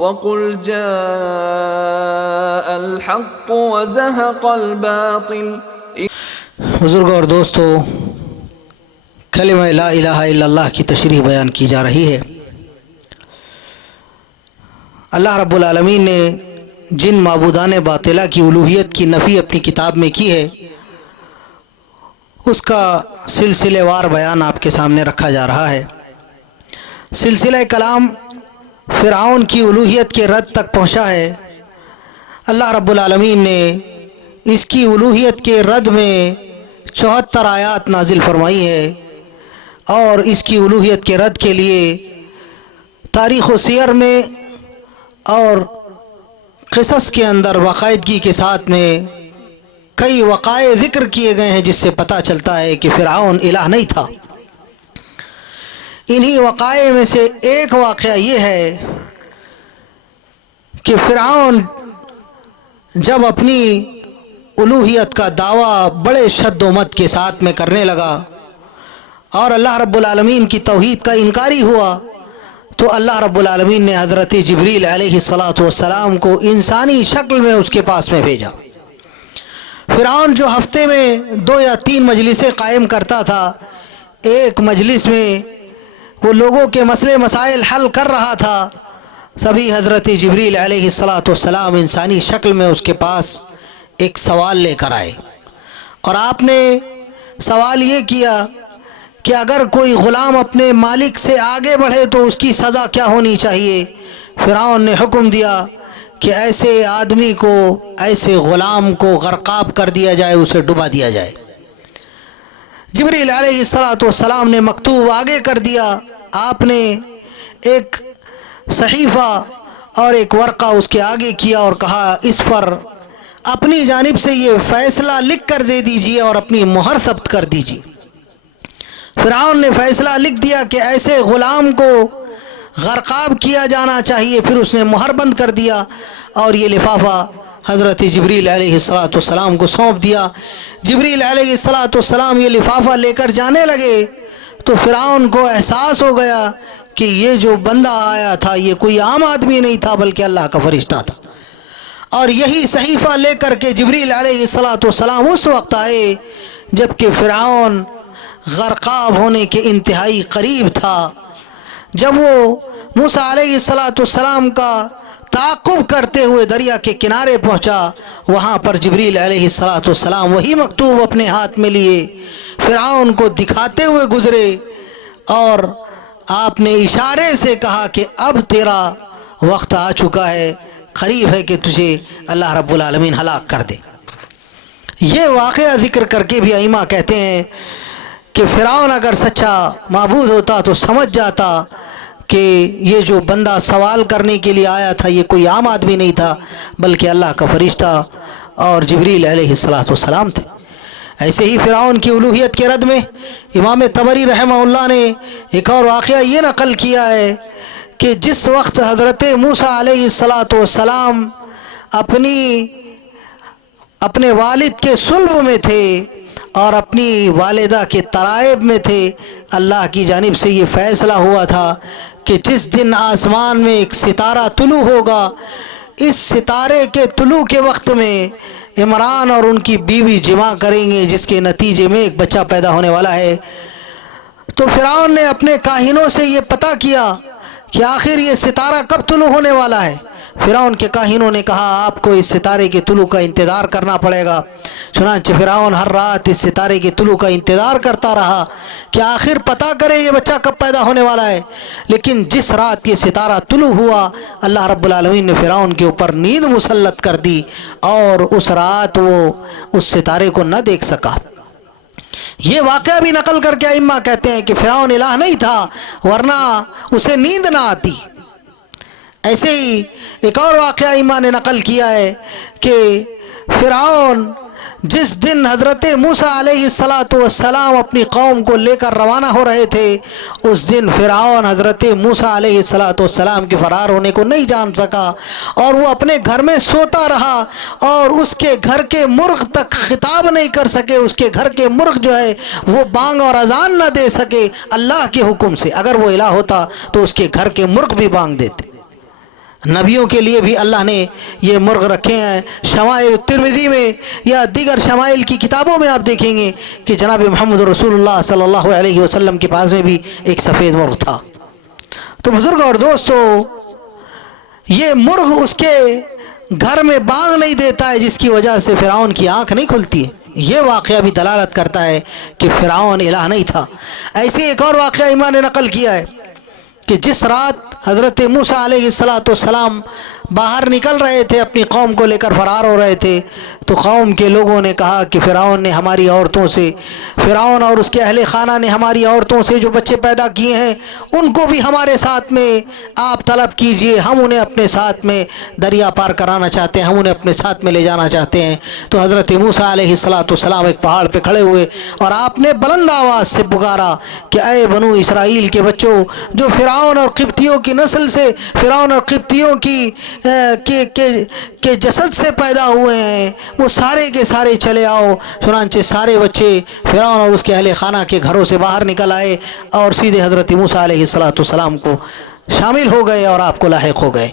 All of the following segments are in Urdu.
وَقُلْ جَاءَ الْحَقُّ وَزَهَقَ الْبَاطِلُ۔ بزرگوں اور دوستو، کلمہ لا الہ الا اللہ کی تشریح بیان کی جا رہی ہے۔ اللہ رب العالمین نے جن معبودان باطلہ کی الوہیت کی نفی اپنی کتاب میں کی ہے، اس کا سلسلے وار بیان آپ کے سامنے رکھا جا رہا ہے۔ سلسلہ کلام فرعون کی الوہیت کے رد تک پہنچا ہے۔ اللہ رب العالمین نے اس کی الوہیت کے رد میں 74 آیات نازل فرمائی ہے، اور اس کی الوہیت کے رد کے لیے تاریخ و سیر میں اور قصص کے اندر باقاعدگی کے ساتھ میں کئی وقائع ذکر کیے گئے ہیں، جس سے پتہ چلتا ہے کہ فرعون الہ نہیں تھا۔ انہی وقائع میں سے ایک واقعہ یہ ہے کہ فرعون جب اپنی الوہیت کا دعویٰ بڑے شد و مت کے ساتھ میں کرنے لگا اور اللہ رب العالمین کی توحید کا انکاری ہوا، تو اللہ رب العالمین نے حضرت جبریل علیہ السلام کو انسانی شکل میں اس کے پاس میں بھیجا۔ فرعون جو ہفتے میں 2 یا 3 مجلسیں قائم کرتا تھا، ایک مجلس میں وہ لوگوں کے مسئلے مسائل حل کر رہا تھا، سبھی حضرت جبریل علیہ السلام انسانی شکل میں اس کے پاس ایک سوال لے کر آئے، اور آپ نے سوال یہ کیا کہ اگر کوئی غلام اپنے مالک سے آگے بڑھے تو اس کی سزا کیا ہونی چاہیے؟ فرعون نے حکم دیا کہ ایسے آدمی کو، ایسے غلام کو غرقاب کر دیا جائے، اسے ڈبا دیا جائے۔ جبریل علیہ السلام نے مکتوب آگے کر دیا۔ آپ نے ایک صحیفہ اور ایک ورقہ اس کے آگے کیا اور کہا اس پر اپنی جانب سے یہ فیصلہ لکھ کر دے دیجئے اور اپنی مہر ثبت کر دیجئے۔ فرعون نے فیصلہ لکھ دیا کہ ایسے غلام کو غرقاب کیا جانا چاہیے، پھر اس نے مہر بند کر دیا اور یہ لفافہ حضرت جبریل علیہ السلام کو سونپ دیا۔ جبریل علیہ السلام یہ لفافہ لے کر جانے لگے تو فرعون کو احساس ہو گیا کہ یہ جو بندہ آیا تھا یہ کوئی عام آدمی نہیں تھا بلکہ اللہ کا فرشتہ تھا، اور یہی صحیفہ لے کر کے جبریل علیہ السلام اس وقت آئے جب کہ فرعون غرقاب ہونے کے انتہائی قریب تھا۔ جب وہ موسیٰ علیہ السلام کا تعاقب کرتے ہوئے دریا کے کنارے پہنچا، وہاں پر جبریل علیہ السلام وہی مکتوب اپنے ہاتھ میں لیے فرعون کو دکھاتے ہوئے گزرے، اور آپ نے اشارے سے کہا کہ اب تیرا وقت آ چکا ہے، قریب ہے کہ تجھے اللہ رب العالمین ہلاک کر دے۔ یہ واقعہ ذکر کر کے بھی ائمہ کہتے ہیں کہ فرعون اگر سچا معبود ہوتا تو سمجھ جاتا کہ یہ جو بندہ سوال کرنے کے لیے آیا تھا یہ کوئی عام آدمی نہیں تھا بلکہ اللہ کا فرشتہ اور جبریل علیہ السلام تھے۔ ایسے ہی فرعون کی الوہیت کے رد میں امام طبری رحمہ اللہ نے ایک اور واقعہ یہ نقل کیا ہے کہ جس وقت حضرت موسیٰ علیہ السلام اپنے والد کے صلب میں تھے اور اپنی والدہ کے ترائب میں تھے، اللہ کی جانب سے یہ فیصلہ ہوا تھا کہ جس دن آسمان میں ایک ستارہ طلوع ہوگا، اس ستارے کے طلوع کے وقت میں عمران اور ان کی بیوی جمع کریں گے، جس کے نتیجے میں ایک بچہ پیدا ہونے والا ہے۔ تو فرعون نے اپنے کاہنوں سے یہ پتہ کیا کہ آخر یہ ستارہ کب طلوع ہونے والا ہے۔ فرعون کے کاہنوں نے کہا آپ کو اس ستارے کے طلوع کا انتظار کرنا پڑے گا۔ چنانچہ فرعون ہر رات اس ستارے کے طلوع کا انتظار کرتا رہا کہ آخر پتہ کرے یہ بچہ کب پیدا ہونے والا ہے۔ لیکن جس رات یہ ستارہ طلوع ہوا، اللہ رب العالمین نے فرعون کے اوپر نیند مسلط کر دی اور اس رات وہ اس ستارے کو نہ دیکھ سکا۔ یہ واقعہ بھی نقل کر کے ائمہ کہتے ہیں کہ فرعون الہ نہیں تھا، ورنہ اسے نیند نہ آتی۔ ایسے ہی ایک اور واقعہ ائمہ نے نقل کیا ہے کہ فرعون جس دن حضرت موسیٰ علیہ السلام اپنی قوم کو لے کر روانہ ہو رہے تھے، اس دن فرعون حضرت موسیٰ علیہ السلام کے فرار ہونے کو نہیں جان سکا، اور وہ اپنے گھر میں سوتا رہا اور اس کے گھر کے مرغ تک خطاب نہیں کر سکے، اس کے گھر کے مرغ جو ہے وہ بانگ اور اذان نہ دے سکے اللہ کے حکم سے۔ اگر وہ الہ ہوتا تو اس کے گھر کے مرغ بھی بانگ دیتے۔ نبیوں کے لیے بھی اللہ نے یہ مرغ رکھے ہیں۔ شمائل ترمذی میں یا دیگر شمائل کی کتابوں میں آپ دیکھیں گے کہ جناب محمد رسول اللہ صلی اللہ علیہ وسلم کے پاس میں بھی ایک سفید مرغ تھا۔ تو بزرگ اور دوستو، یہ مرغ اس کے گھر میں بانگ نہیں دیتا ہے، جس کی وجہ سے فرعون کی آنکھ نہیں کھلتی ہے۔ یہ واقعہ بھی دلالت کرتا ہے کہ فرعون الہ نہیں تھا۔ ایسے ایک اور واقعہ امام نے نقل کیا ہے کہ جس رات حضرت موسیٰ علیہ السلام باہر نکل رہے تھے، اپنی قوم کو لے کر فرار ہو رہے تھے، تو قوم کے لوگوں نے کہا کہ فرعون نے ہماری عورتوں سے، فرعون اور اس کے اہل خانہ نے ہماری عورتوں سے جو بچے پیدا کیے ہیں ان کو بھی ہمارے ساتھ میں آپ طلب کیجئے، ہم انہیں اپنے ساتھ میں دریا پار کرانا چاہتے ہیں، ہم انہیں اپنے ساتھ میں لے جانا چاہتے ہیں۔ تو حضرت موسیٰ علیہ السلام ایک پہاڑ پہ کھڑے ہوئے اور آپ نے بلند آواز سے پکارا کہ اے بنو اسرائیل کے بچوں، جو فرعون اور قبطیوں کی نسل سے، فرعون اور قبطیوں کے جسد سے پیدا ہوئے ہیں، وہ سارے کے سارے چلے آؤ۔ چنانچہ سارے بچے فرعون اور اس کے اہل خانہ کے گھروں سے باہر نکل آئے اور سیدھے حضرت موسیٰ علیہ السلام کو شامل ہو گئے اور آپ کو لاحق ہو گئے۔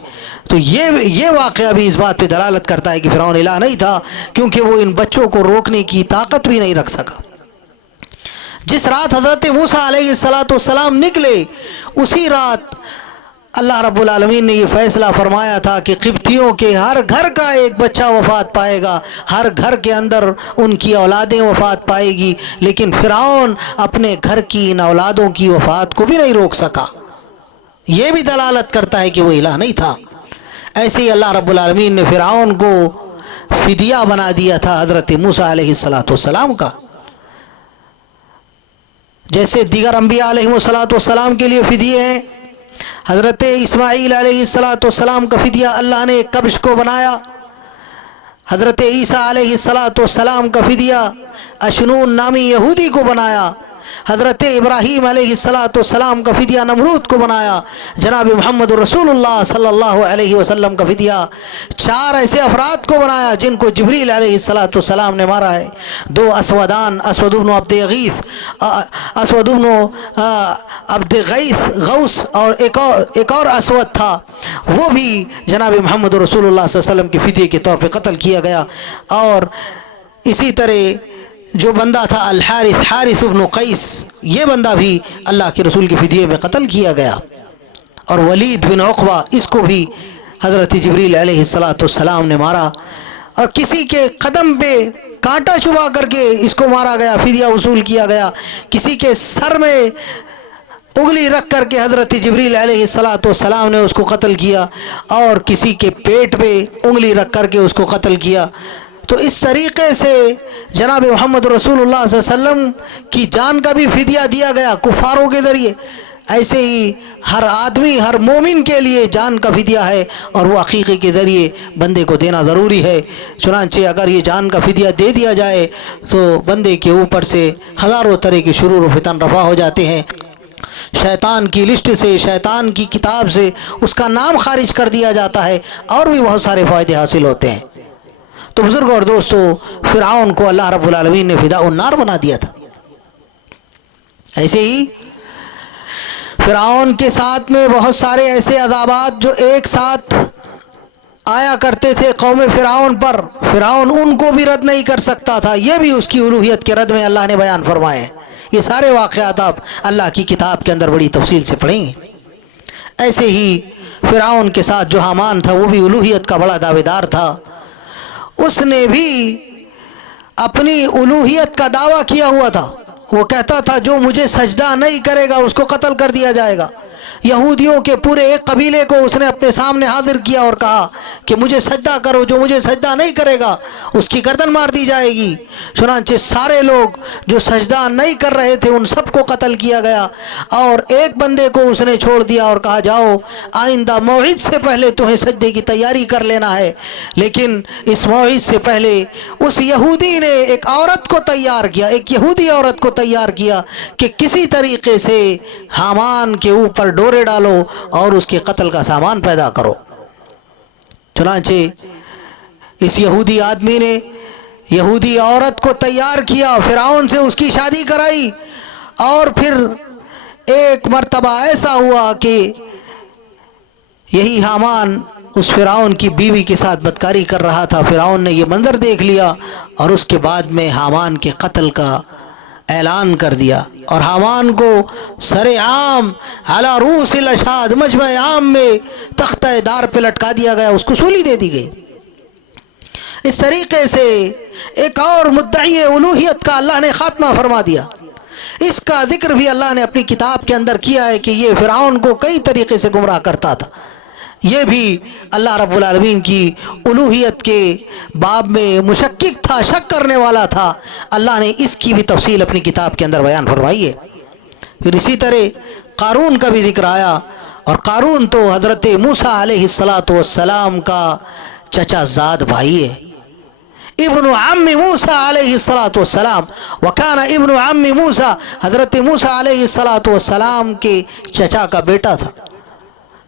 تو یہ واقعہ بھی اس بات پہ دلالت کرتا ہے کہ فرعون الہ نہیں تھا، کیونکہ وہ ان بچوں کو روکنے کی طاقت بھی نہیں رکھ سکا۔ جس رات حضرت موسیٰ علیہ السلام نکلے، اسی رات اللہ رب العالمین نے یہ فیصلہ فرمایا تھا کہ قبطیوں کے ہر گھر کا ایک بچہ وفات پائے گا، ہر گھر کے اندر ان کی اولادیں وفات پائے گی، لیکن فرعون اپنے گھر کی ان اولادوں کی وفات کو بھی نہیں روک سکا۔ یہ بھی دلالت کرتا ہے کہ وہ الہ نہیں تھا۔ ایسے ہی اللہ رب العالمین نے فرعون کو فدیہ بنا دیا تھا حضرت موسیٰ علیہ السلام کا، جیسے دیگر انبیاء علیہ السلام کے لیے فدیے ہیں۔ حضرت اسماعیل علیہ السلام کا فدیہ اللہ نے ایک کبش کو بنایا۔ حضرت عیسیٰ علیہ السلام کا فدیہ اشنون نامی یہودی کو بنایا۔ حضرت ابراہیم علیہ السلام کا فدیہ نمرود کو بنایا۔ جناب محمد رسول اللہ صلی اللہ علیہ وسلم کا فدیہ 4 ایسے افراد کو بنایا جن کو جبریل علیہ السلام نے مارا ہے۔ 2 اسودان، اسود بن عبد غیث غوث، اور ایک اور اسود تھا، وہ بھی جناب محمد رسول اللہ صلی اللہ علیہ وسلم کے فدیے کے طور پہ قتل کیا گیا۔ اور اسی طرح جو بندہ تھا حارث بن قیس، یہ بندہ بھی اللہ کے رسول کے فدیے میں قتل کیا گیا۔ اور ولید بن عقبہ، اس کو بھی حضرت جبریل علیہ السلام نے مارا، اور کسی کے قدم پہ کانٹا چبھا کر کے اس کو مارا گیا، فدیہ وصول کیا گیا۔ کسی کے سر میں انگلی رکھ کر کے حضرت جبریل علیہ السلام نے اس کو قتل کیا، اور کسی کے پیٹ پہ انگلی رکھ کر کے اس کو قتل کیا۔ تو اس طریقے سے جناب محمد رسول اللہ صلی اللہ علیہ وسلم کی جان کا بھی فدیہ دیا گیا کفاروں کے ذریعے۔ ایسے ہی ہر آدمی، ہر مومن کے لیے جان کا فدیہ ہے، اور وہ عقیقے کے ذریعے بندے کو دینا ضروری ہے۔ چنانچہ اگر یہ جان کا فدیہ دے دیا جائے تو بندے کے اوپر سے ہزاروں طرح کے شرور و فتن رفع ہو جاتے ہیں، شیطان کی لسٹ سے، شیطان کی کتاب سے اس کا نام خارج کر دیا جاتا ہے، اور بھی بہت سارے فائدے حاصل ہوتے ہیں۔ تو بزرگ اور دوستو، فرعون کو اللہ رب العالمین نے فداء النار بنا دیا تھا۔ ایسے ہی فرعون کے ساتھ میں بہت سارے ایسے عذابات جو ایک ساتھ آیا کرتے تھے قوم فرعون پر، فرعون ان کو بھی رد نہیں کر سکتا تھا۔ یہ بھی اس کی الوہیت کے رد میں اللہ نے بیان فرمائے ہیں۔ یہ سارے واقعات آپ اللہ کی کتاب کے اندر بڑی تفصیل سے پڑھیں گے۔ ایسے ہی فرعون کے ساتھ جو حامان تھا، وہ بھی الوہیت کا بڑا دعوے دار تھا۔ اس نے بھی اپنی الوہیت کا دعویٰ کیا ہوا تھا۔ وہ کہتا تھا جو مجھے سجدہ نہیں کرے گا اس کو قتل کر دیا جائے گا۔ یہودیوں کے پورے ایک قبیلے کو اس نے اپنے سامنے حاضر کیا اور کہا کہ مجھے سجدہ کرو، جو مجھے سجدہ نہیں کرے گا اس کی گردن مار دی جائے گی۔ چنانچہ سارے لوگ جو سجدہ نہیں کر رہے تھے ان سب کو قتل کیا گیا، اور ایک بندے کو اس نے چھوڑ دیا اور کہا جاؤ آئندہ موعد سے پہلے تمہیں سجدے کی تیاری کر لینا ہے۔ لیکن اس موعد سے پہلے اس یہودی نے ایک عورت کو تیار کیا، ایک یہودی عورت کو تیار کیا کہ کسی طریقے سے حامان کے اوپر ڈورے ڈالو اور اس کے قتل کا سامان پیدا کرو۔ چنانچہ اس یہودی آدمی نے یہودی عورت کو تیار کیا، فرعون سے اس کی شادی کرائی، اور پھر ایک مرتبہ ایسا ہوا کہ یہی حامان اس فرعون کی بیوی کے ساتھ بدکاری کر رہا تھا، فرعون نے یہ منظر دیکھ لیا اور اس کے بعد میں حامان کے قتل کا اعلان کر دیا، اور حامان کو سر عام علی رؤوس الاشہاد مجمع عام میں تختہ دار پہ لٹکا دیا گیا، اس کو سولی دے دی گئی۔ اس طریقے سے ایک اور مدعی الوہیت کا اللہ نے خاتمہ فرما دیا۔ اس کا ذکر بھی اللہ نے اپنی کتاب کے اندر کیا ہے کہ یہ فرعون کو کئی طریقے سے گمراہ کرتا تھا، یہ بھی اللہ رب العالمین کی الوہیت کے باب میں مشکک تھا، شک کرنے والا تھا، اللہ نے اس کی بھی تفصیل اپنی کتاب کے اندر بیان فرمائی ہے۔ پھر اسی طرح قارون کا بھی ذکر آیا، اور قارون تو حضرت موسیٰ علیہ السلام کا چچا زاد بھائی ہے، ابن عم موسیٰ علیہ السلام، وکان ابن عم موسیٰ، حضرت موسیٰ علیہ السلام کے چچا کا بیٹا تھا۔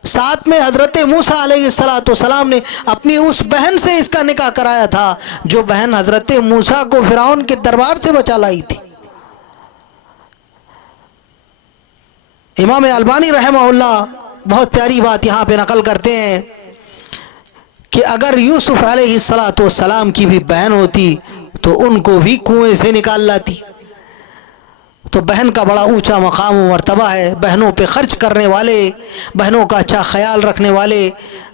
ساتھ میں حضرت موسیٰ علیہ السلام نے اپنی اس بہن سے اس کا نکاح کرایا تھا جو بہن حضرت موسیٰ کو فرعون کے دربار سے بچا لائی تھی۔ امام البانی رحمہ اللہ بہت پیاری بات یہاں پہ نقل کرتے ہیں کہ اگر یوسف علیہ السلام کی بھی بہن ہوتی تو ان کو بھی کنویں سے نکال لاتی۔ تو بہن کا بڑا اونچا مقام و مرتبہ ہے، بہنوں پہ خرچ کرنے والے، بہنوں کا اچھا خیال رکھنے والے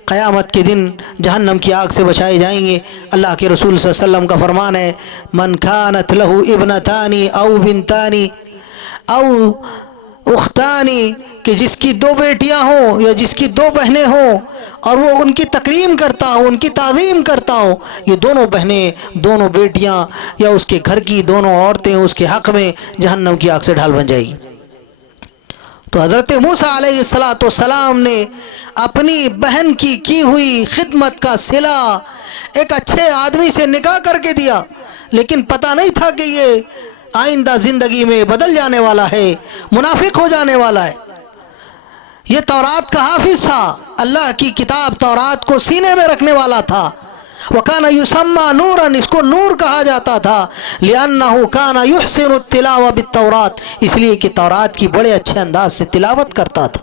قیامت کے دن جہنم کی آگ سے بچائے جائیں گے۔ اللہ کے رسول صلی اللہ علیہ وسلم کا فرمان ہے، من کانت لہ ابنتان او بنتان او اختانی، کہ جس کی دو بیٹیاں ہوں یا جس کی دو بہنیں ہوں اور وہ ان کی تکریم کرتا ہو، ان کی تعظیم کرتا ہو، یہ دونوں بہنیں، دونوں بیٹیاں یا اس کے گھر کی دونوں عورتیں اس کے حق میں جہنم کی آگ سے ڈھال بن جائے گی۔ تو حضرت موسیٰ علیہ السلام نے اپنی بہن کی ہوئی خدمت کا صلہ ایک اچھے آدمی سے نکاح کر کے دیا، لیکن پتہ نہیں تھا کہ یہ آئندہ زندگی میں بدل جانے والا ہے، منافق ہو جانے والا ہے۔ یہ تورات کا حافظ تھا، اللہ کی کتاب تورات کو سینے میں رکھنے والا تھا، وَكَانَ يُسَمَّى نُورًا، اس کو نور کہا جاتا تھا، لِأَنَّهُ كَانَ يُحْسِنُ التِّلَاوَةَ بِالتَّوْرَاتِ، اس لیے کہ تورات کی بڑے اچھے انداز سے تلاوت کرتا تھا،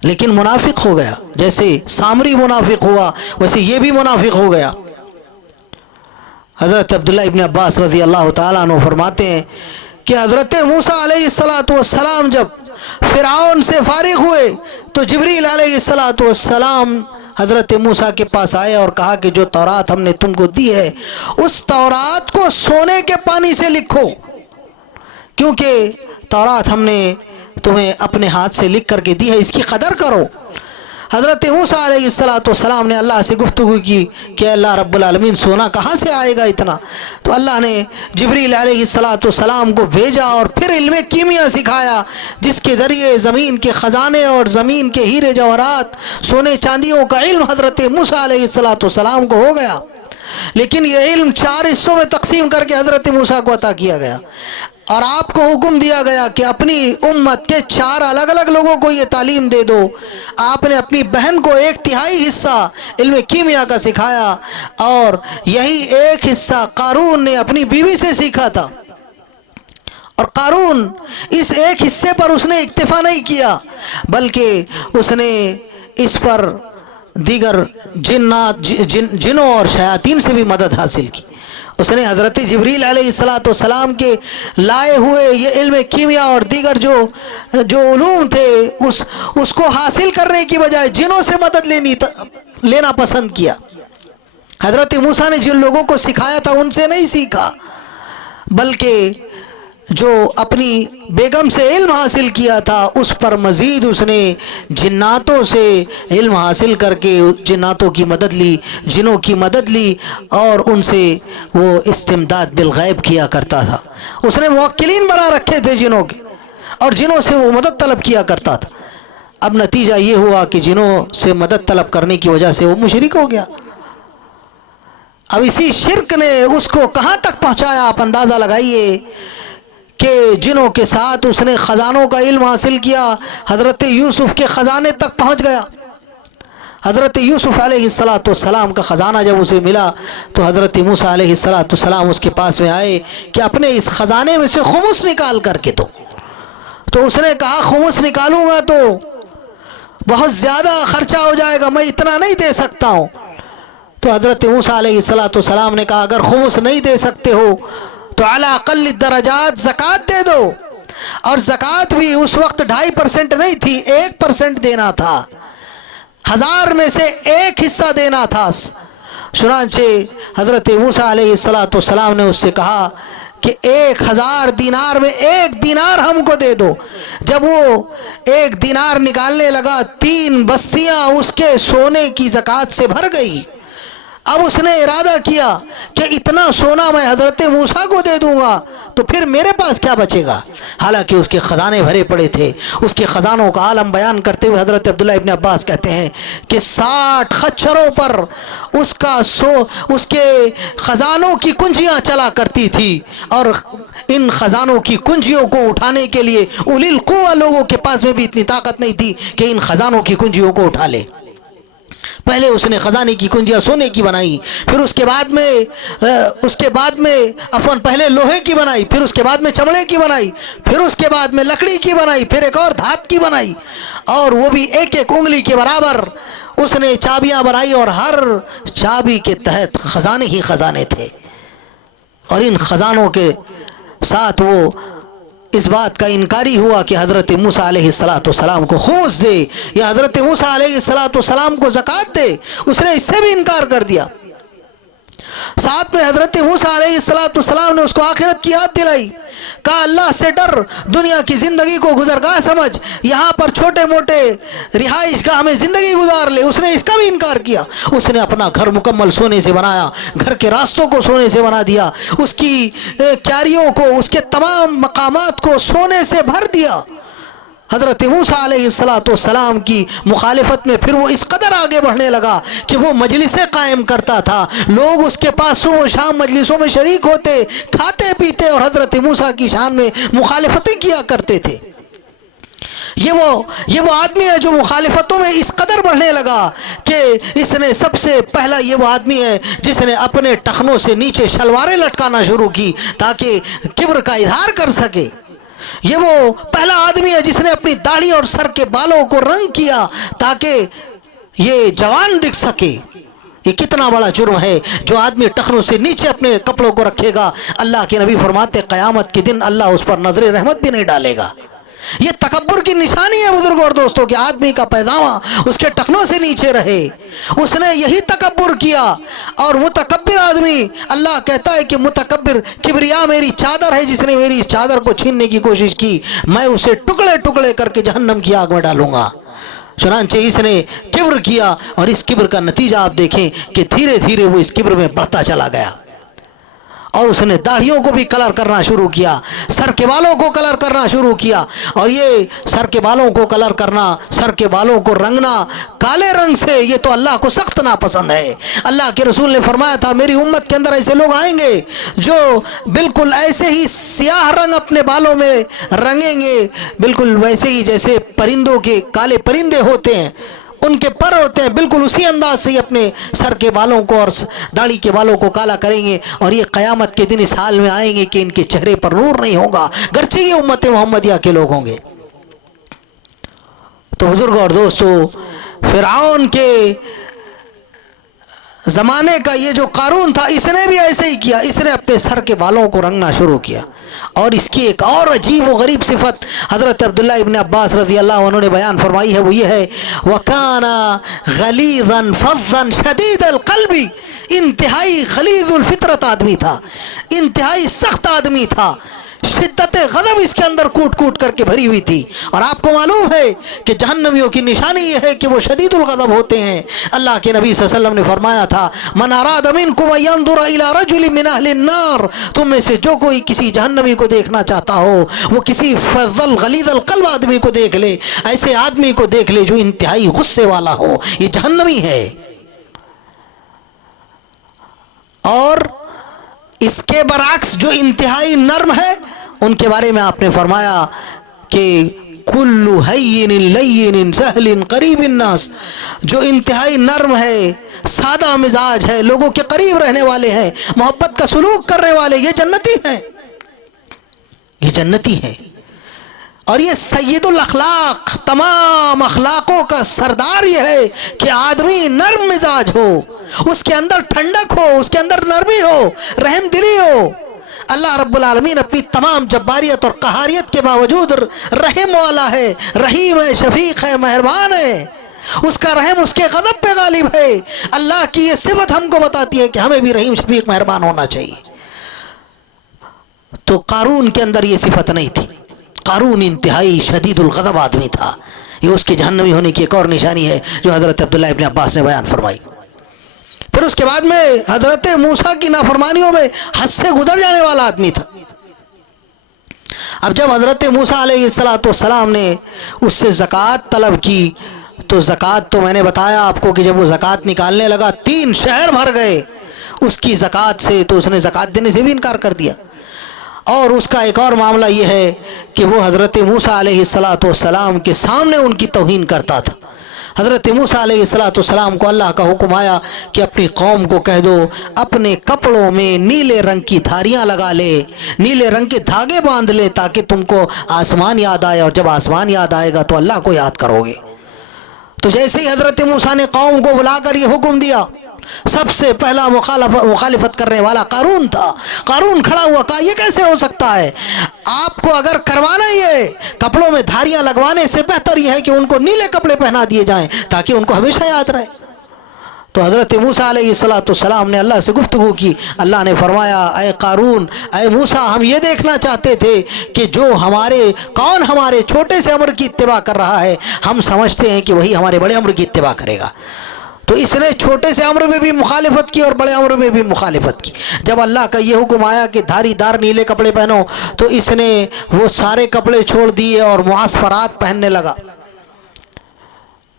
لیکن منافق ہو گیا۔ جیسے سامری منافق ہوا ویسے یہ بھی منافق ہو گیا۔ حضرت عبداللہ ابن عباس رضی اللہ تعالیٰ عنہ فرماتے ہیں کہ حضرت موسیٰ علیہ السلام جب فرعون سے فارغ ہوئے تو جبریل علیہ السلام حضرت موسیٰ کے پاس آئے اور کہا کہ جو تورات ہم نے تم کو دی ہے اس تورات کو سونے کے پانی سے لکھو، کیونکہ تورات ہم نے تمہیں اپنے ہاتھ سے لکھ کر کے دی ہے، اس کی قدر کرو۔ حضرت موسیٰ علیہ السلام نے اللہ سے گفتگو کی کہ اللہ رب العالمین سونا کہاں سے آئے گا اتنا؟ تو اللہ نے جبریل علیہ السلام کو بھیجا اور پھر علم کیمیا سکھایا، جس کے ذریعے زمین کے خزانے اور زمین کے ہیرے جواہرات، سونے چاندیوں کا علم حضرت موسیٰ علیہ السلام کو ہو گیا، لیکن یہ علم 4 حصوں میں تقسیم کر کے حضرت موسیٰ کو عطا کیا گیا، اور آپ کو حکم دیا گیا کہ اپنی امت کے 4 الگ الگ لوگوں کو یہ تعلیم دے دو۔ آپ نے اپنی بہن کو 1/3 حصہ علم کیمیا کا سکھایا، اور یہی 1 حصہ قارون نے اپنی بیوی سے سیکھا تھا، اور قارون اس 1 حصے پر اس نے اکتفا نہیں کیا بلکہ اس نے اس پر دیگر جنوں اور شیاطین سے بھی مدد حاصل کی۔ اس نے حضرت جبریل علیہ السلام کے لائے ہوئے یہ علم کیمیا اور دیگر جو علوم تھے اس کو حاصل کرنے کی بجائے جنوں سے مدد لینا پسند کیا۔ حضرت موسیٰ نے جن لوگوں کو سکھایا تھا ان سے نہیں سیکھا، بلکہ جو اپنی بیگم سے علم حاصل کیا تھا اس پر مزید اس نے جناتوں سے علم حاصل کر کے جناتوں کی مدد لی، جنوں کی مدد لی، اور ان سے وہ استمداد بالغیب کیا کرتا تھا۔ اس نے موکلین بنا رکھے تھے جنوں کے، اور جنوں سے وہ مدد طلب کیا کرتا تھا۔ اب نتیجہ یہ ہوا کہ جنوں سے مدد طلب کرنے کی وجہ سے وہ مشرک ہو گیا۔ اب اسی شرک نے اس کو کہاں تک پہنچایا، آپ اندازہ لگائیے کہ جنوں کے ساتھ اس نے خزانوں کا علم حاصل کیا، حضرت یوسف کے خزانے تک پہنچ گیا۔ حضرت یوسف علیہ السلام کا خزانہ جب اسے ملا تو حضرت موسیٰ علیہ السلام اس کے پاس میں آئے کہ اپنے اس خزانے میں سے خمس نکال کر کے دو۔ تو اس نے کہا خمس نکالوں گا تو بہت زیادہ خرچہ ہو جائے گا، میں اتنا نہیں دے سکتا ہوں۔ تو حضرت موسیٰ علیہ السلام نے کہا اگر خمس نہیں دے سکتے ہو تو اعلی اقل درجات زکوٰۃ دے دو، اور زکوٰۃ بھی اس وقت 2.5% نہیں تھی، 1% دینا تھا، 1000 میں سے 1 حصہ دینا تھا۔ چنانچہ حضرت موسیٰ علیہ السلام نے اس سے کہا کہ 1000 دینار میں 1 دینار ہم کو دے دو۔ جب وہ 1 دینار نکالنے لگا 3 بستیاں اس کے سونے کی زکوٰۃ سے بھر گئی۔ اب اس نے ارادہ کیا کہ اتنا سونا میں حضرت موسیٰ کو دے دوں گا تو پھر میرے پاس کیا بچے گا، حالانکہ اس کے خزانے بھرے پڑے تھے۔ اس کے خزانوں کا عالم بیان کرتے ہوئے حضرت عبداللہ ابن عباس کہتے ہیں کہ 60 خچروں پر اس کے خزانوں کی کنجیاں چلا کرتی تھی، اور ان خزانوں کی کنجیوں کو اٹھانے کے لیے اولی القوہ لوگوں کے پاس میں بھی اتنی طاقت نہیں تھی کہ ان خزانوں کی کنجیوں کو اٹھا لے۔ پہلے اس نے خزانے کی کنجیاں سونے کی بنائی، پھر اس کے بعد میں پہلے لوہے کی بنائی، پھر اس کے بعد میں چمڑے کی بنائی، پھر اس کے بعد میں لکڑی کی بنائی، پھر ایک اور دھات کی بنائی، اور وہ بھی 1 انگلی کے برابر اس نے چابیاں بنائی، اور ہر چابی کے تحت خزانے ہی خزانے تھے۔ اور ان خزانوں کے ساتھ وہ اس بات کا انکاری ہوا کہ حضرت موسیٰ علیہ السلام کو خمس دے یا حضرت موسیٰ علیہ السلام کو زکوٰۃ دے، اس نے اس سے بھی انکار کر دیا۔ ساتھ میں حضرت موسیٰ علیہ السلام نے اس کو آخرت کی یاد دلائی، کہا اللہ سے ڈر، دنیا کی زندگی کو گزرگاہ سمجھ، یہاں پر چھوٹے موٹے رہائش گاہ میں زندگی گزار لے۔ اس نے اس کا بھی انکار کیا۔ اس نے اپنا گھر مکمل سونے سے بنایا، گھر کے راستوں کو سونے سے بنا دیا، اس کی کیاریوں کو، اس کے تمام مقامات کو سونے سے بھر دیا۔ حضرت موسیٰ علیہ السلام کی مخالفت میں پھر وہ اس قدر آگے بڑھنے لگا کہ وہ مجلسیں قائم کرتا تھا، لوگ اس کے پاس صبح و شام مجلسوں میں شریک ہوتے، کھاتے پیتے اور حضرت موسیٰ کی شان میں مخالفتیں کیا کرتے تھے۔ یہ وہ آدمی ہے جو مخالفتوں میں اس قدر بڑھنے لگا کہ اس نے سب سے پہلا یہ وہ آدمی ہے جس نے اپنے ٹخنوں سے نیچے شلواریں لٹکانا شروع کی تاکہ کبر کا اظہار کر سکے۔ یہ وہ پہلا آدمی ہے جس نے اپنی داڑھی اور سر کے بالوں کو رنگ کیا تاکہ یہ جوان دکھ سکے۔ یہ کتنا بڑا جرم ہے جو آدمی ٹخنوں سے نیچے اپنے کپڑوں کو رکھے گا، اللہ کے نبی فرماتے قیامت کے دن اللہ اس پر نظر رحمت بھی نہیں ڈالے گا۔ یہ تکبر کی نشانی ہے بزرگوں اور دوستوں کہ آدمی کا پیداواں اس کے ٹخنوں سے نیچے رہے۔ اس نے یہی تکبر کیا، اور متکبر آدمی، اللہ کہتا ہے کہ متکبر کبریا میری چادر ہے، جس نے میری اس چادر کو چھیننے کی کوشش کی میں اسے ٹکڑے ٹکڑے کر کے جہنم کی آگ میں ڈالوں گا۔ چنانچہ اس نے کبر کیا، اور اس کبر کا نتیجہ آپ دیکھیں کہ دھیرے دھیرے وہ اس کبر میں بڑھتا چلا گیا، اور اس نے داڑھیوں کو بھی کلر کرنا شروع کیا، سر کے بالوں کو کلر کرنا شروع کیا۔ اور یہ سر کے بالوں کو کلر کرنا، سر کے بالوں کو رنگنا کالے رنگ سے، یہ تو اللہ کو سخت ناپسند ہے۔ اللہ کے رسول نے فرمایا تھا میری امت کے اندر ایسے لوگ آئیں گے جو بالکل ایسے ہی سیاہ رنگ اپنے بالوں میں رنگیں گے، بالکل ویسے ہی جیسے پرندوں کے کالے پرندے ہوتے ہیں، ان کے پر ہوتے ہیں، بالکل اسی انداز سے اپنے سر کے بالوں کو اور داڑھی کے بالوں کو کالا کریں گے، اور یہ قیامت کے دن اس حال میں آئیں گے کہ ان کے چہرے پر نور نہیں ہوگا، گرچہ یہ امت محمدیہ کے لوگ ہوں گے۔ تو بزرگوں اور دوستو، فرعون کے زمانے کا یہ جو قارون تھا، اس نے بھی ایسے ہی کیا، اس نے اپنے سر کے بالوں کو رنگنا شروع کیا۔ اور اس کی ایک اور عجیب و غریب صفت حضرت عبداللہ ابن عباس رضی اللہ عنہ نے بیان فرمائی ہے، وہ یہ ہے وَكَانَ غَلِيظًا فَظًّا شَدِيدَ الْقَلْبِ، انتہائی غلیظ الفطرت آدمی تھا، انتہائی سخت آدمی تھا، شدت غضب اس کے اندر کوٹ کوٹ کر کے بھری ہوئی تھی۔ اور آپ کو معلوم ہے کہ جہنمیوں کی نشانی یہ ہے کہ وہ شدید الغضب ہوتے ہیں۔ اللہ کے نبی صلی اللہ علیہ وسلم نے فرمایا تھا من اراد منکم ان ينظر الى رجل من اهل النار، تم میں سے جو کوئی کسی جہنمی کو دیکھنا چاہتا ہو وہ کسی فظل غلیظ القلب آدمی کو دیکھ لے، ایسے آدمی کو دیکھ لے جو انتہائی غصے والا ہو، یہ جہنمی ہے۔ اور اس کے برعکس جو انتہائی نرم ہے ان کے بارے میں آپ نے فرمایا کہ کل ہین لین سہل قریب الناس، جو انتہائی نرم ہے، سادہ مزاج ہے، لوگوں کے قریب رہنے والے ہیں، محبت کا سلوک کرنے والے، یہ جنتی ہیں، یہ جنتی ہیں۔ اور یہ سید الاخلاق، تمام اخلاقوں کا سردار یہ ہے کہ آدمی نرم مزاج ہو، اس کے اندر ٹھنڈک ہو، اس کے اندر نرمی ہو، رحم دلی ہو۔ اللہ رب العالمین اپنی تمام جباریت اور قہاریت کے باوجود رحم والا ہے، رحیم ہے، شفیق ہے، مہربان ہے، اس کا رحم اس کے غضب پہ غالب ہے۔ اللہ کی یہ صفت ہم کو بتاتی ہے کہ ہمیں بھی رحیم شفیق مہربان ہونا چاہیے۔ تو قارون کے اندر یہ صفت نہیں تھی۔ قارون انتہائی شدید الغضب آدمی تھا۔ یہ اس کے جہنمی ہونے کی ایک اور نشانی ہے جو حضرت عبداللہ ابن عباس نے بیان فرمائی۔ پھر اس کے بعد میں حضرت موسیٰ کی نافرمانیوں میں حد سے گزر جانے والا آدمی تھا۔ اب جب حضرت موسیٰ علیہ السلام نے اس سے زکوٰۃ طلب کی تو زکوٰۃ تو میں نے بتایا آپ کو کہ جب وہ زکوٰۃ نکالنے لگا 3 شہر بھر گئے اس کی زکوٰۃ سے، تو اس نے زکوٰۃ دینے سے بھی انکار کر دیا۔ اور اس کا ایک اور معاملہ یہ ہے کہ وہ حضرت موسیٰ علیہ السلام کے سامنے ان کی توہین کرتا تھا۔ حضرت موسیٰ علیہ السلام کو اللہ کا حکم آیا کہ اپنی قوم کو کہہ دو اپنے کپڑوں میں نیلے رنگ کی دھاریاں لگا لے، نیلے رنگ کے دھاگے باندھ لے، تاکہ تم کو آسمان یاد آئے، اور جب آسمان یاد آئے گا تو اللہ کو یاد کرو گے۔ تو جیسے ہی حضرت موسیٰ نے قوم کو بلا کر یہ حکم دیا، سب سے پہلا مخالفت کرنے والا قارون تھا۔ قارون کھڑا ہوا، کہا یہ کیسے ہو سکتا ہے؟ آپ کو اگر کروانا ہی ہے کپڑوں میں دھاریاں لگوانے سے بہتر یہ ہے کہ ان کو نیلے کپڑے پہنا دیے جائیں تاکہ ان کو ہمیشہ یاد رہے۔ تو حضرت موسیٰ علیہ السلام نے اللہ سے گفتگو کی۔ اللہ نے فرمایا اے قارون، اے موسیٰ، ہم یہ دیکھنا چاہتے تھے کہ جو کون ہمارے چھوٹے سے امر کی اتباع کر رہا ہے، ہم سمجھتے ہیں کہ وہی ہمارے بڑے امر کی اتباع کرے گا۔ تو اس نے چھوٹے سے امر میں بھی مخالفت کی اور بڑے امر میں بھی مخالفت کی۔ جب اللہ کا یہ حکم آیا کہ دھاری دار نیلے کپڑے پہنو تو اس نے وہ سارے کپڑے چھوڑ دیے اور معصفرات پہننے لگا۔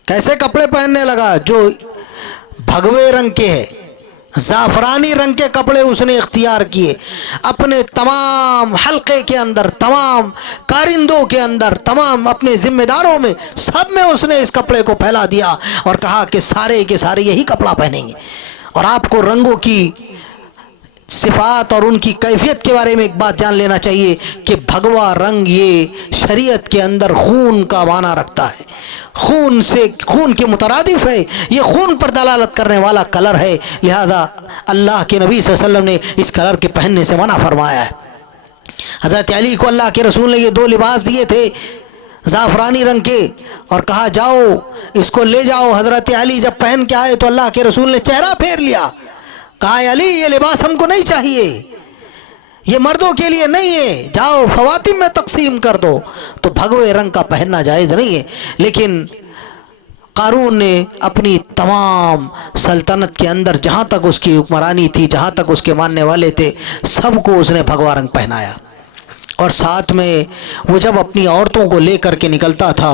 کیسے کپڑے پہننے لگا؟ جو بھگوے رنگ کے ہے، زعفرانی رنگ کے کپڑے اس نے اختیار کیے۔ اپنے تمام حلقے کے اندر، تمام کارندوں کے اندر، تمام اپنے ذمہ داروں میں، سب میں اس نے اس کپڑے کو پھیلا دیا اور کہا کہ سارے کے سارے یہی کپڑا پہنیں گے۔ اور آپ کو رنگوں کی صفات اور ان کی کیفیت کے بارے میں ایک بات جان لینا چاہیے کہ بھگوا رنگ یہ شریعت کے اندر خون کا معنی رکھتا ہے، خون کے مترادف ہے، یہ خون پر دلالت کرنے والا کلر ہے، لہذا اللہ کے نبی صلی اللہ علیہ وسلم نے اس کلر کے پہننے سے منع فرمایا ہے۔ حضرت علی کو اللہ کے رسول نے یہ 2 لباس دیے تھے زعفرانی رنگ کے اور کہا جاؤ اس کو لے جاؤ۔ حضرت علی جب پہن کے آئے تو اللہ کے رسول نے چہرہ پھیر لیا، کہا علی یہ لباس ہم کو نہیں چاہیے، یہ مردوں کے لیے نہیں ہے، جاؤ خواتین میں تقسیم کر دو۔ تو بھگوے رنگ کا پہننا جائز نہیں ہے۔ لیکن قارون نے اپنی تمام سلطنت کے اندر جہاں تک اس کی حکمرانی تھی، جہاں تک اس کے ماننے والے تھے، سب کو اس نے بھگوا رنگ پہنایا۔ اور ساتھ میں وہ جب اپنی عورتوں کو لے کر کے نکلتا تھا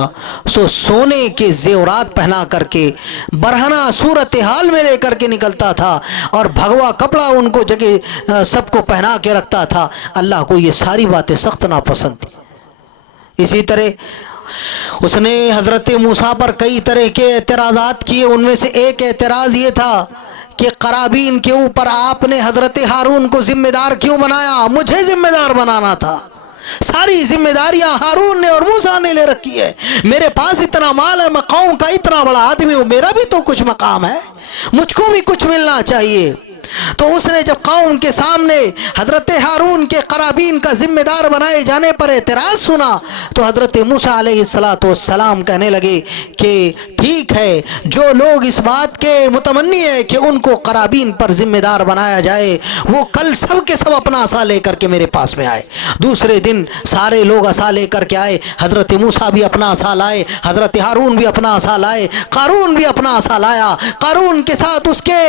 سو سونے کے زیورات پہنا کر کے برہنہ صورتحال میں لے کر کے نکلتا تھا اور بھگوا کپڑا ان کو جگہ سب کو پہنا کے رکھتا تھا۔ اللہ کو یہ ساری باتیں سخت ناپسند تھی۔ اسی طرح اس نے حضرت موسیٰ پر کئی طرح کے اعتراضات کیے، ان میں سے ایک اعتراض یہ تھا کہ قرابین کے اوپر آپ نے حضرت ہارون کو ذمہ دار کیوں بنایا؟ مجھے ذمہ دار بنانا تھا، ساری ذمہ داریاں ہارون نے اور موسیٰ نے لے رکھی ہے، میرے پاس اتنا مال ہے، میں قوم کا اتنا بڑا آدمی ہوں، میرا بھی تو کچھ مقام ہے، مجھ کو بھی کچھ ملنا چاہیے۔ تو اس نے جب قوم کے سامنے حضرت ہارون کے قرابین کا ذمہ دار بنائے جانے پر اعتراض سنا تو حضرت موسیٰ علیہ السلام کہنے لگے کہ ٹھیک ہے، جو لوگ اس بات کے متمنی ہے کہ ان کو قرابین پر ذمہ دار بنایا جائے وہ کل سب کے سب اپنا عصا لے کر کے میرے پاس میں آئے۔ دوسرے دن سارے لوگ عصا لے کر کے آئے، حضرت موسیٰ بھی اپنا عصا لائے، حضرت ہارون بھی اپنا عصا لائے، قارون بھی اپنا عصا لایا، قارون کے ساتھ اس کے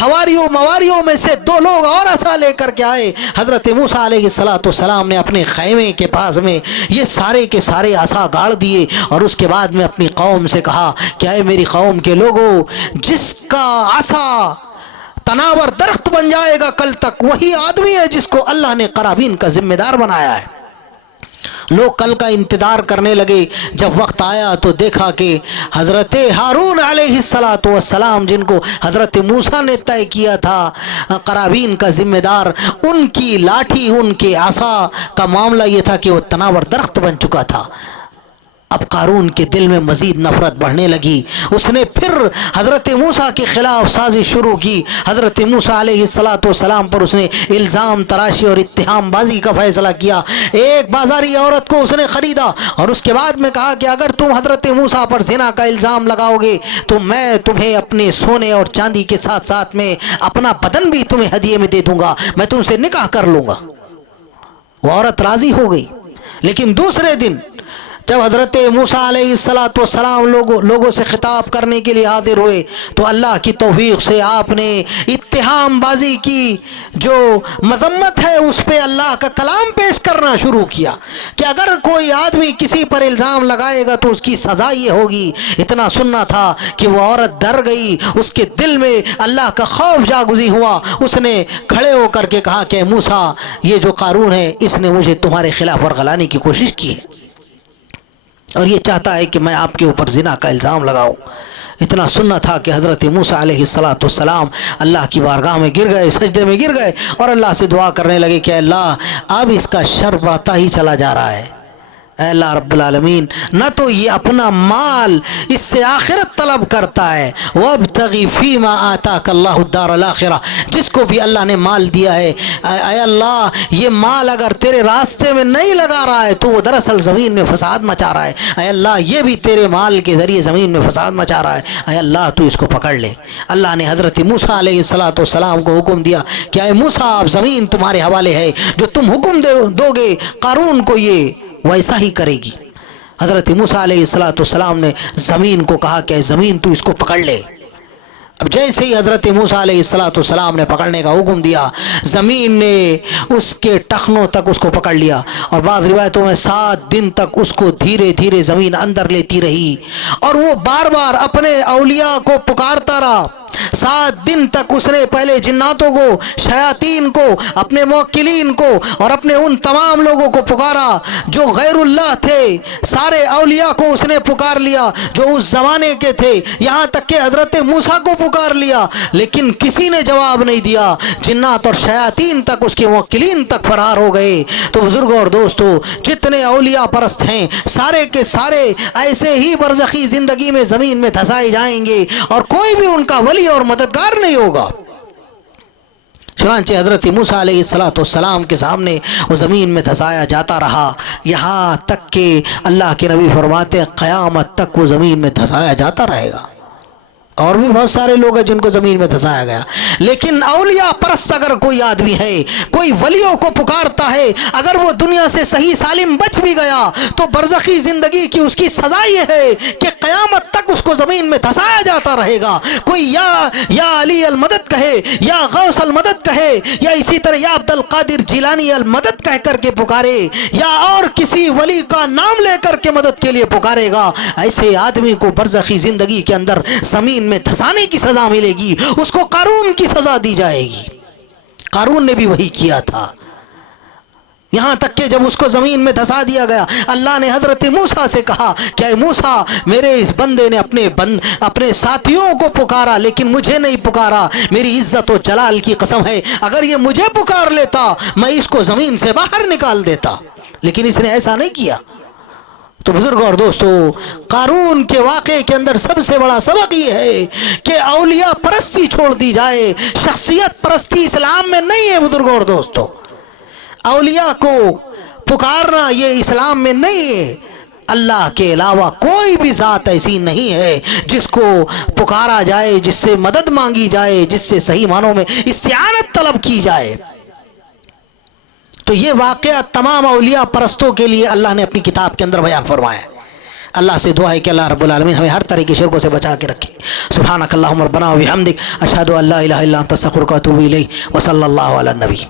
حواریوں مواریوں میں سے 2 لوگ اور عصا لے کر کے آئے۔ حضرت موسیٰ علیہ السلام نے اپنے خیمے کے پاس میں یہ سارے کے سارے عصا گاڑ دیے اور اس کے بعد میں اپنی قوم سے کہا کہ اے میری قوم کے لوگوں، جس کا عصا تناور درخت بن جائے گا کل تک، وہی آدمی ہے جس کو اللہ نے قرابین کا ذمہ دار بنایا ہے۔ لوگ کل کا انتظار کرنے لگے. جب وقت آیا تو دیکھا کہ حضرت ہارون علیہ السلام جن کو حضرت موسیٰ نے طے کیا تھا قرابین کا ذمہ دار، ان کی لاٹھی، ان کے عصا کا معاملہ یہ تھا کہ وہ تناور درخت بن چکا تھا. اب قارون کے دل میں مزید نفرت بڑھنے لگی. اس نے پھر حضرت موسیٰ کے خلاف سازش شروع کی. حضرت موسیٰ علیہ السلام پر اس نے الزام تراشی اور اتہام بازی کا فیصلہ کیا. ایک بازاری عورت کو اس نے خریدا اور اس کے بعد میں کہا کہ اگر تم حضرت موسیٰ پر زنا کا الزام لگاؤ گے تو میں تمہیں اپنے سونے اور چاندی کے ساتھ ساتھ میں اپنا بدن بھی تمہیں ہدیے میں دے دوں گا، میں تم سے نکاح کر لوں گا. وہ عورت راضی ہو گئی. لیکن دوسرے دن جب حضرت موسیٰ علیہ السلام لوگوں سے خطاب کرنے کے لیے حاضر ہوئے تو اللہ کی توفیق سے آپ نے اتہام بازی کی جو مذمت ہے اس پہ اللہ کا کلام پیش کرنا شروع کیا کہ اگر کوئی آدمی کسی پر الزام لگائے گا تو اس کی سزا یہ ہوگی. اتنا سننا تھا کہ وہ عورت ڈر گئی، اس کے دل میں اللہ کا خوف جاگزی ہوا. اس نے کھڑے ہو کر کے کہا کہ موسیٰ، یہ جو قارون ہے اس نے مجھے تمہارے خلاف ورغلانے کی کوشش کی ہے اور یہ چاہتا ہے کہ میں آپ کے اوپر زنا کا الزام لگاؤں. اتنا سننا تھا کہ حضرت موسیٰ علیہ السلام اللہ کی بارگاہ میں گر گئے، سجدے میں گر گئے اور اللہ سے دعا کرنے لگے کہ اللہ اب اس کا شر بڑھتا ہی چلا جا رہا ہے. اے اللہ رب العالمین، نہ تو یہ اپنا مال اس سے آخرت طلب کرتا ہے، وابتغی فیما آتاک اللہ الدار الاخرہ، جس کو بھی اللہ نے مال دیا ہے اے اللہ یہ مال اگر تیرے راستے میں نہیں لگا رہا ہے تو وہ دراصل زمین میں فساد مچا رہا ہے. اے اللہ یہ بھی تیرے مال کے ذریعے زمین میں فساد مچا رہا ہے، اے اللہ تو اس کو پکڑ لے. اللہ نے حضرت موسیٰ علیہ السلام کو حکم دیا کہ اے موسیٰ اب زمین تمہارے حوالے ہے، جو تم حکم دو گے قارون کو یہ ویسا ہی کرے گی. حضرت موسیٰ علیہ السلام نے زمین کو کہا کہ زمین تو اس کو پکڑ لے. اب جیسے ہی حضرت موسیٰ علیہ السلام نے پکڑنے کا حکم دیا، زمین نے اس کے ٹخنوں تک اس کو پکڑ لیا اور بعض روایتوں میں 7 دن تک اس کو دھیرے دھیرے زمین اندر لیتی رہی اور وہ بار بار اپنے اولیاء کو پکارتا رہا. 7 دن تک اس نے پہلے جناتوں کو، شیاطین کو، اپنے موکلین کو اور اپنے ان تمام لوگوں کو پکارا جو غیر اللہ تھے. سارے اولیاء کو اس نے پکار لیا جو اس زمانے کے تھے، یہاں تک کہ حضرت موسیٰ کو پکار لیا، لیکن کسی نے جواب نہیں دیا. جنات اور شیاطین تک، اس کے موکلین تک فرار ہو گئے. تو بزرگوں اور دوستو، جتنے اولیاء پرست ہیں سارے کے سارے ایسے ہی برزخی زندگی میں زمین میں دھسائے جائیں گے اور کوئی بھی ان کا ولی اور مددگار نہیں ہوگا. چنانچہ حضرت موسیٰ علیہ السلام کے سامنے وہ زمین میں دھسایا جاتا رہا یہاں تک کہ اللہ کے نبی فرماتے ہیں قیامت تک وہ زمین میں دھسایا جاتا رہے گا. اور بھی بہت سارے لوگ ہیں جن کو زمین میں دھسایا گیا، لیکن اولیاء پرست اگر کوئی آدمی ہے، کوئی ولیوں کو پکارتا ہے، اگر وہ دنیا سے صحیح سالم بچ بھی گیا تو برزخی زندگی کی اس کی سزا یہ ہے کہ قیامت تک اس کو زمین میں دھسایا جاتا رہے گا. کوئی یا علی المدد کہے، یا غوث المدد کہے، یا اسی طرح یا عبد القادر جیلانی المدد کہہ کر کے پکارے، یا اور کسی ولی کا نام لے کر کے مدد کے لیے پکارے گا، ایسے آدمی کو برزخی زندگی کے اندر زمین میں دھسانے کی سزا ملے گی. اس کو قارون کی سزا دی جائے گی. قارون نے بھی وہی کیا تھا. یہاں تک کہ جب اس کو زمین میں دھسا دیا گیا، اللہ نے حضرت موسیٰ سے کہا کہ اے موسیٰ، میرے اس بندے نے اپنے ساتھیوں کو پکارا لیکن مجھے نہیں پکارا. میری عزت و جلال کی قسم ہے اگر یہ مجھے پکار لیتا میں اس کو زمین سے باہر نکال دیتا، لیکن اس نے ایسا نہیں کیا. تو بزرگوں اور دوستو، قارون کے واقعے کے اندر سب سے بڑا سبق یہ ہے کہ اولیاء پرستی چھوڑ دی جائے. شخصیت پرستی اسلام میں نہیں ہے. بزرگوں اور دوستو، اولیاء کو پکارنا یہ اسلام میں نہیں ہے. اللہ کے علاوہ کوئی بھی ذات ایسی نہیں ہے جس کو پکارا جائے، جس سے مدد مانگی جائے، جس سے صحیح معنوں میں استعانت طلب کی جائے. تو یہ واقعہ تمام اولیاء پرستوں کے لیے اللہ نے اپنی کتاب کے اندر بیان فرمایا ہے. اللہ سے دعا ہے کہ اللہ رب العالمین ہمیں ہر طرح کے شرکوں سے بچا کے رکھے. سبحانک اللہم ربنا و بحمدک، اشہد ان لا الہ الا انت، استغفرک و اتوب الیک، وصلی اللہ علی النبی.